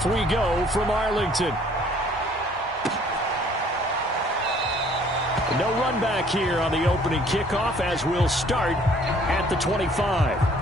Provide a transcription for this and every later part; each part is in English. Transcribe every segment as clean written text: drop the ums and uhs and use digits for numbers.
Off we go from Arlington. No run back here on the opening kickoff as we'll start at the 25.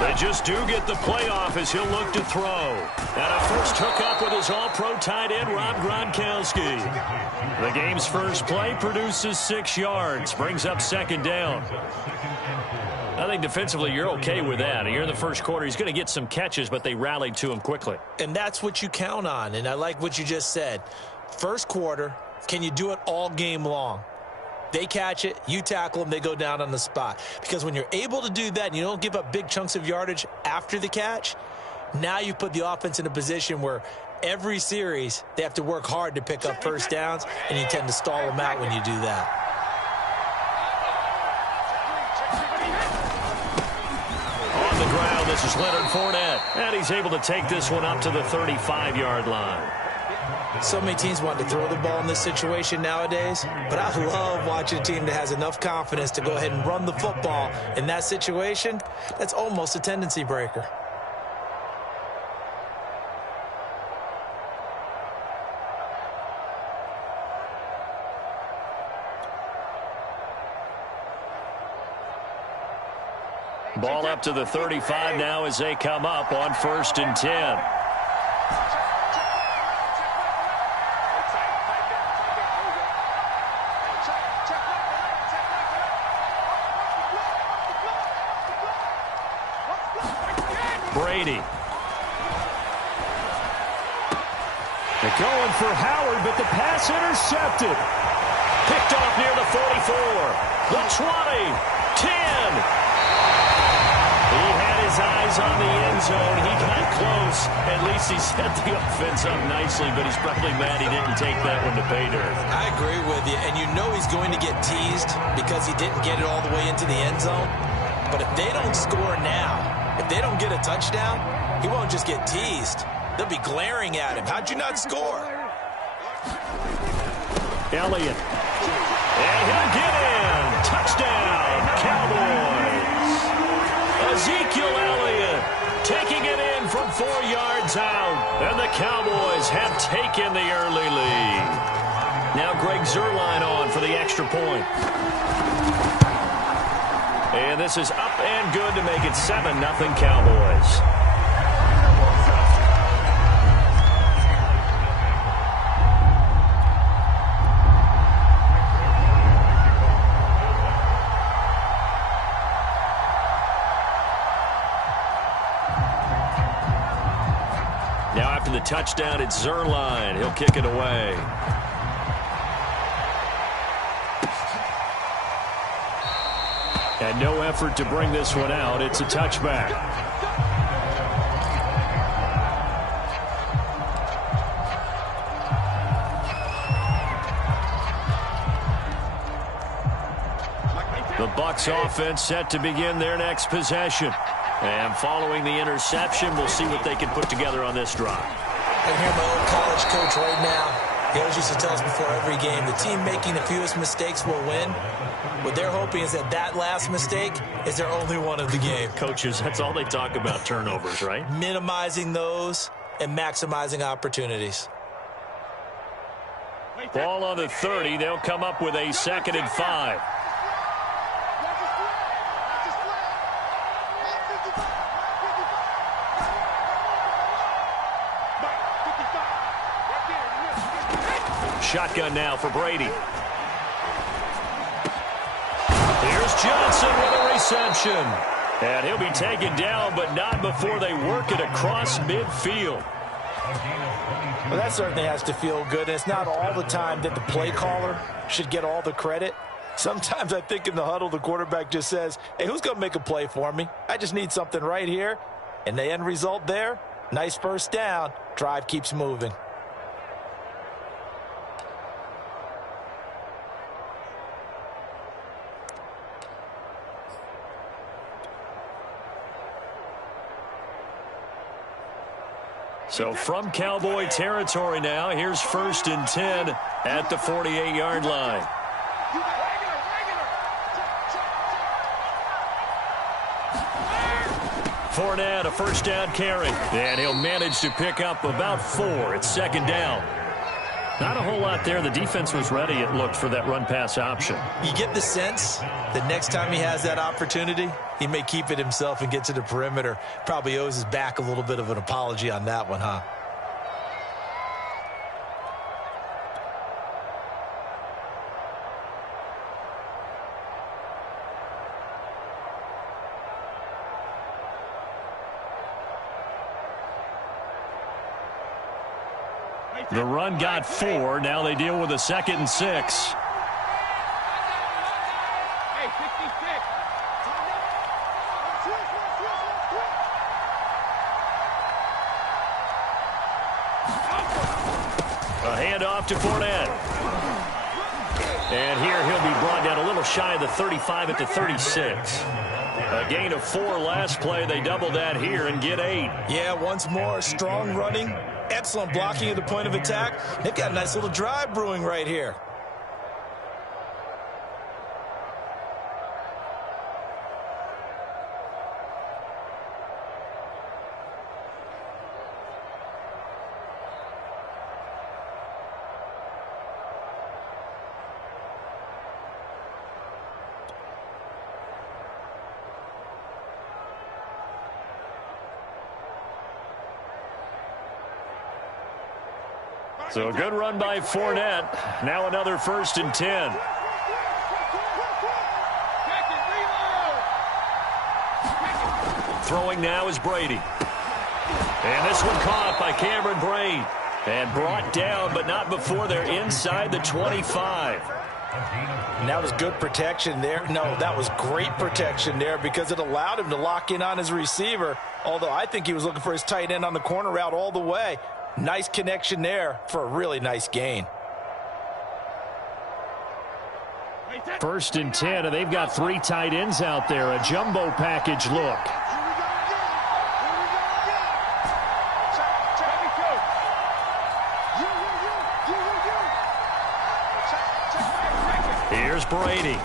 They just do get the playoff as he'll look to throw. And a first hookup with his all-pro tight end, Rob Gronkowski. The game's first play produces 6 yards, brings up second down. I think defensively you're okay with that. You're in the first quarter. He's going to get some catches, but they rallied to him quickly. And that's what you count on, and I like what you just said. First quarter, can you do it all game long? They catch it, you tackle them, they go down on the spot. Because when you're able to do that and you don't give up big chunks of yardage after the catch, now you put the offense in a position where every series they have to work hard to pick up first downs, and you tend to stall them out when you do that. On the ground, this is Leonard Fournette. And he's able to take this one up to the 35-yard line. So many teams want to throw the ball in this situation nowadays, but I love watching a team that has enough confidence to go ahead and run the football in that situation. That's almost a tendency breaker. Ball up to the 35 now as they come up on 1st and 10. Brady. They're going for Howard, but the pass intercepted. Picked off near the 44, the 20, 10. He had his eyes on the end zone. He got close. At least he set the offense up nicely, but he's probably mad he didn't take that one to pay dirt. I agree with you, and you know he's going to get teased because he didn't get it all the way into the end zone. But if they don't score now, if they don't get a touchdown, he won't just get teased. They'll be glaring at him. How'd you not score? Elliott. And he'll get in. Touchdown, Cowboys. Ezekiel Elliott taking it in from 4 yards out. And the Cowboys have taken the early lead. Now Greg Zuerlein on for the extra point. And this is up and good to make it 7-0 Cowboys. Now after the touchdown, it's Zuerlein. He'll kick it away. And no effort to bring this one out. It's a touchback. The Bucs offense set to begin their next possession. And following the interception, we'll see what they can put together on this drive. I hear my old college coach right now. He always used to tell us before every game, the team making the fewest mistakes will win. What they're hoping is that that last mistake is their only one of the game. Coaches, that's all they talk about, turnovers, right? Minimizing those and maximizing opportunities. Ball on the 30. They'll come up with a 2nd and 5. Shotgun now for Brady. Here's Johnson with a reception. And he'll be taken down, but not before they work it across midfield. Well, that certainly has to feel good. And it's not all the time that the play caller should get all the credit. Sometimes I think in the huddle, the quarterback just says, hey, who's going to make a play for me? I just need something right here. And the end result there, nice first down. Drive keeps moving. So from Cowboy territory now, here's 1st and 10 at the 48-yard line. Fournette, a first down carry, and he'll manage to pick up about 4. It's 2nd down. Not a whole lot there. The defense was ready, it looked, for that run-pass option. You get the sense that next time he has that opportunity, he may keep it himself and get to the perimeter. Probably owes his back a little bit of an apology on that one, huh? The run got 4. Now they deal with a 2nd and 6. A handoff to Fournette. And here he'll be brought down a little shy of the 35 at the 36. A gain of 4 last play. They double that here and get 8. Yeah, once more, strong running. Excellent blocking at the point of attack. They've got a nice little drive brewing right here. So a good run by Fournette. Now another 1st and 10. Throwing now is Brady. And this one caught by Cameron Brate. And brought down, but not before they're inside the 25. And that was good protection there. No, that was great protection there because it allowed him to lock in on his receiver. Although I think he was looking for his tight end on the corner route all the way. Nice connection there for a really nice gain. 1st and 10, and they've got 3 tight ends out there. A jumbo package look. Here's Brady.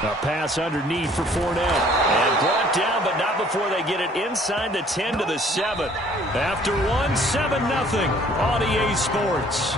A pass underneath for Fournette. And brought down, but not before they get it inside the 10 to the 7. After 1, 7-0 on EA Sports.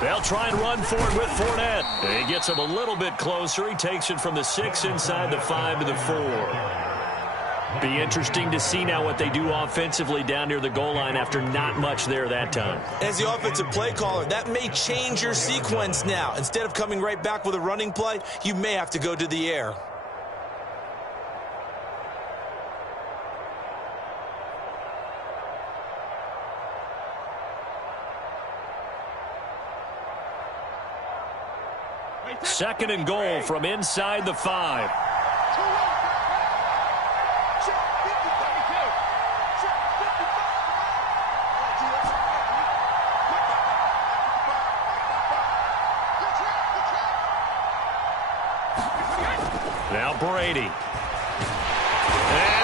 They'll try and run for it with Fournette. He gets him a little bit closer. He takes it from the 6 inside the 5 to the 4. Be interesting to see now what they do offensively down near the goal line after not much there that time. As the offensive play caller, that may change your sequence now. Instead of coming right back with a running play, you may have to go to the air. Second and goal from inside the 5. Now Brady. And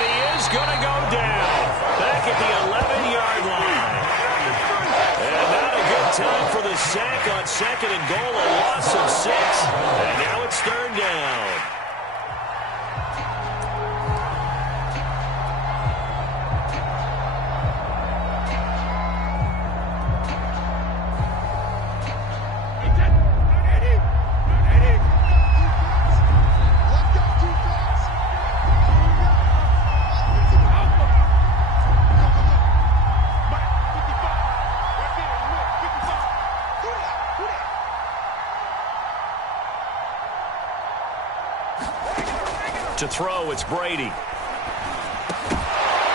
he is going to go down. Back at the 11-yard line. time for the sack on 2nd and goal, a loss of 6. And now it's 3rd down. To throw, it's Brady.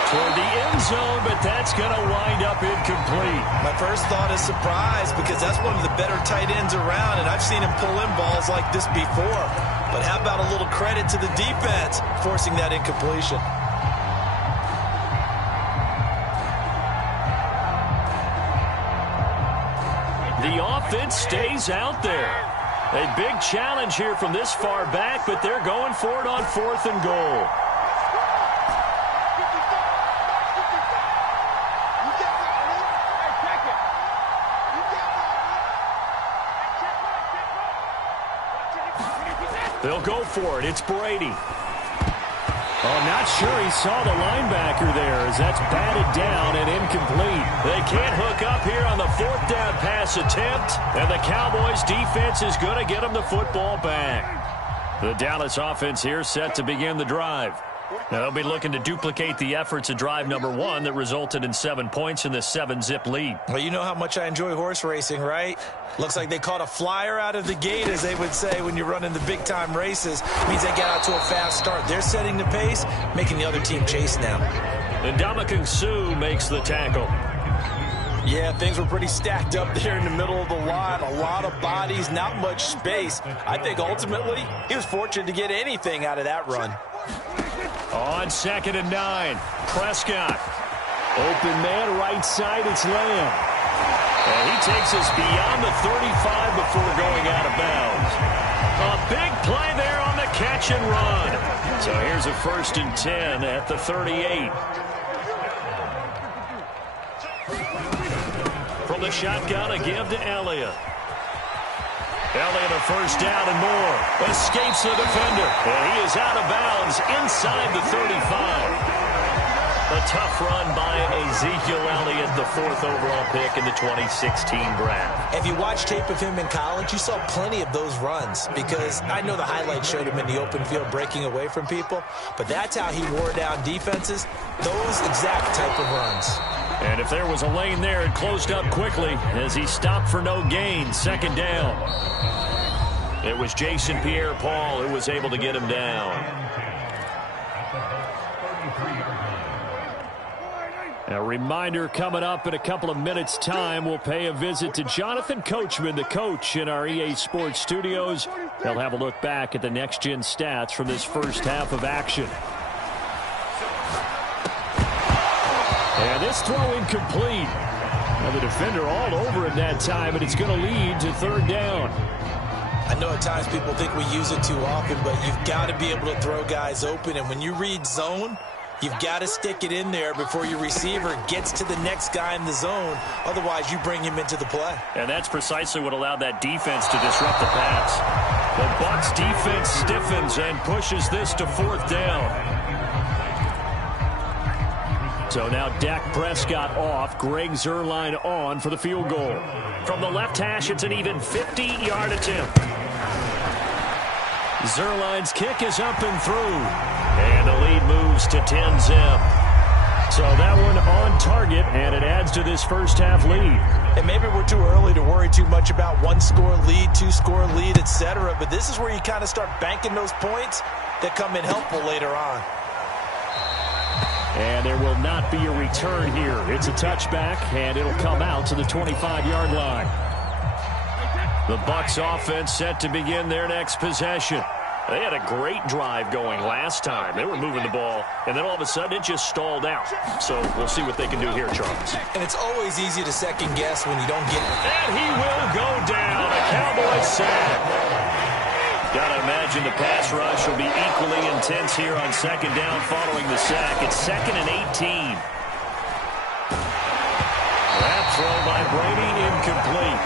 Toward the end zone, but that's going to wind up incomplete. My first thought is surprise, because that's one of the better tight ends around, and I've seen him pull in balls like this before. But how about a little credit to the defense forcing that incompletion? The offense stays out there. A big challenge here from this far back, but they're going for it on 4th and goal. They'll go for it. It's Brady. Oh, not sure he saw the linebacker there as that's batted down and incomplete. They can't hook up here on the 4th down pass attempt, and the Cowboys defense is going to get them the football back. The Dallas offense here set to begin the drive. Now they'll be looking to duplicate the efforts of drive number 1 that resulted in 7 points in the 7-zip lead. Well, you know how much I enjoy horse racing, right? Looks like they caught a flyer out of the gate, as they would say when you're running the big-time races. Means they get out to a fast start. They're setting the pace, making the other team chase now. And Ndamukong Suh makes the tackle. Yeah, things were pretty stacked up there in the middle of the line. A lot of bodies, not much space. I think ultimately he was fortunate to get anything out of that run. On 2nd and 9, Prescott. Open man, right side, it's Lamb. And he takes us beyond the 35 before going out of bounds. A big play there on the catch and run. So here's a 1st and 10 at the 38. From the shotgun, a give to Elliott. Elliott a 1st down and more. Escapes the defender. And he is out of bounds inside the 35. A tough run by Ezekiel Elliott, the 4th overall pick in the 2016 draft. If you watch tape of him in college, you saw plenty of those runs, because I know the highlights showed him in the open field breaking away from people, but that's how he wore down defenses, those exact type of runs. And if there was a lane there, it closed up quickly as he stopped for no gain. 2nd down. It was Jason Pierre-Paul who was able to get him down. A reminder, coming up in a couple of minutes' time, we'll pay a visit to Jonathan Coachman, the coach in our EA Sports studios. They'll have a look back at the next-gen stats from this first half of action. And this throw incomplete. Now the defender all over it that time, and it's going to lead to 3rd down. I know at times people think we use it too often, but you've got to be able to throw guys open. And when you read zone, you've got to stick it in there before your receiver gets to the next guy in the zone. Otherwise, you bring him into the play. And that's precisely what allowed that defense to disrupt the pass. The Bucs defense stiffens and pushes this to 4th down. So now Dak Prescott off, Greg Zuerlein on for the field goal. From the left hash, it's an even 50-yard attempt. Zuerlein's kick is up and through. And the lead moves to 10-zip. So that one on target, and it adds to this first half lead. And maybe we're too early to worry too much about 1-score lead, 2-score lead, etc. But this is where you kind of start banking those points that come in helpful later on. And there will not be a return here. It's a touchback, and it'll come out to the 25-yard line. The Bucs offense set to begin their next possession. They had a great drive going last time. They were moving the ball, and then all of a sudden it just stalled out. So we'll see what they can do here, Charles. And it's always easy to second guess when you don't get it. And he will go down. A Cowboys sack. Got to imagine the pass rush will be equally intense here on 2nd down following the sack. It's 2nd and 18. That throw by Brady, incomplete.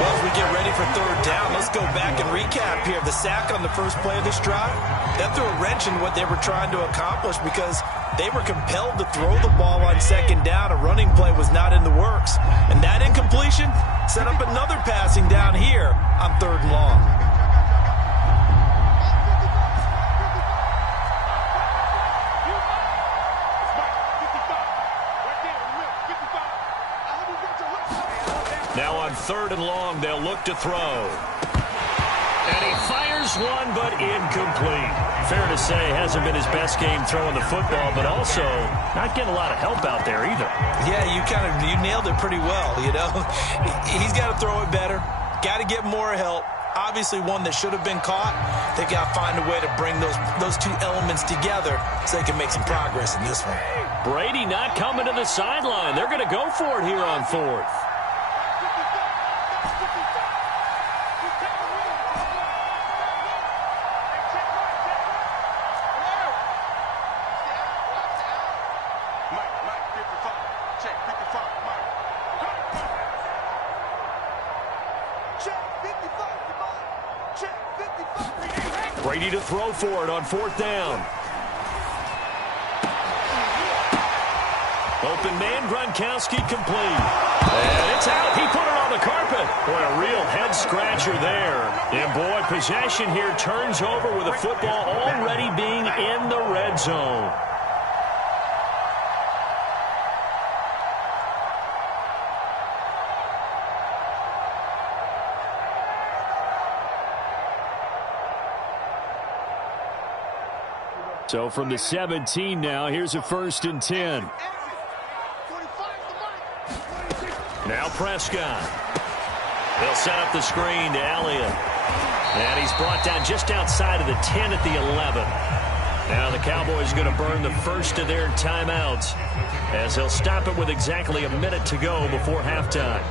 Well, as we get ready for third down, let's go back and recap here. The sack on the first play of this drive, that threw a wrench in what they were trying to accomplish because they were compelled to throw the ball on second down. A running play was not in the works. And that incompletion set up another passing down here on third and long. Now on third and long, they'll look to throw. And he fires one, but incomplete. Fair to say, hasn't been his best game throwing the football, but also not getting a lot of help out there either. Yeah, you nailed it pretty well, you know. He's got to throw it better. Got to get more help. Obviously one that should have been caught. They got to find a way to bring those two elements together so they can make some progress in this one. Brady not coming to the sideline. They're going to go for it here on fourth. Brady to throw for it on fourth down. Open man, Gronkowski complete. And it's out. He put it on the carpet. Boy, a real head-scratcher there. And, boy, possession here turns over with the football already being in the red zone. So from the 17 now, here's a 1st and 10. Now Prescott. They'll set up the screen to Elliott. And he's brought down just outside of the 10 at the 11. Now the Cowboys are going to burn the first of their timeouts as they'll stop it with exactly a minute to go before halftime.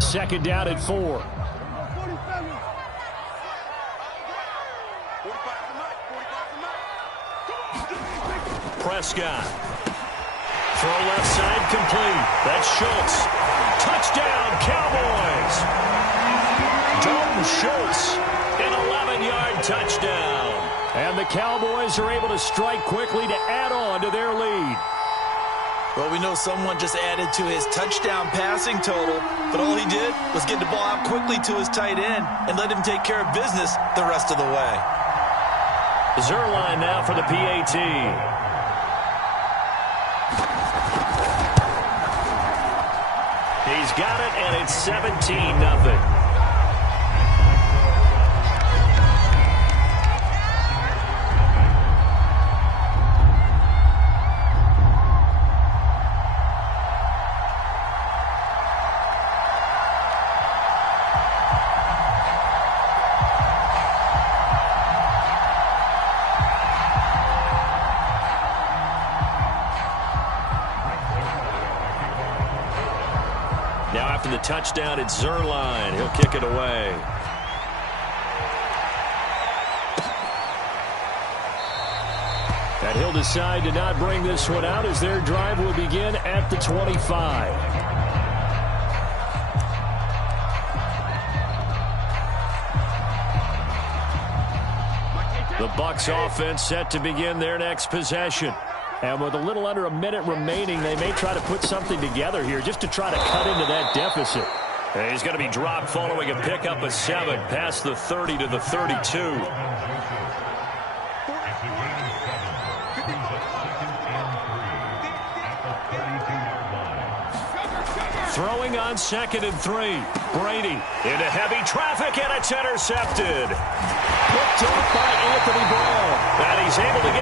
Second down at 4. Prescott. Throw left side complete. That's Schultz. Touchdown, Cowboys. Dalton Schultz, an 11-yard touchdown. And the Cowboys are able to strike quickly to add on to their lead. Well, we know someone just added to his touchdown passing total, but all he did was get the ball out quickly to his tight end and let him take care of business the rest of the way. Zuerlein now for the PAT. He's got it, and it's 17-0. Now after the touchdown, it's Zuerlein. He'll kick it away. And he'll decide to not bring this one out as their drive will begin at the 25. The Bucs offense set to begin their next possession. And with a little under a minute remaining, they may try to put something together here just to try to cut into that deficit. And he's going to be dropped following a pickup of 7 past the 30 to the 32. Throwing on 2nd and 3. Brady into heavy traffic, and it's intercepted. Picked off by Anthony Brown. And he's able to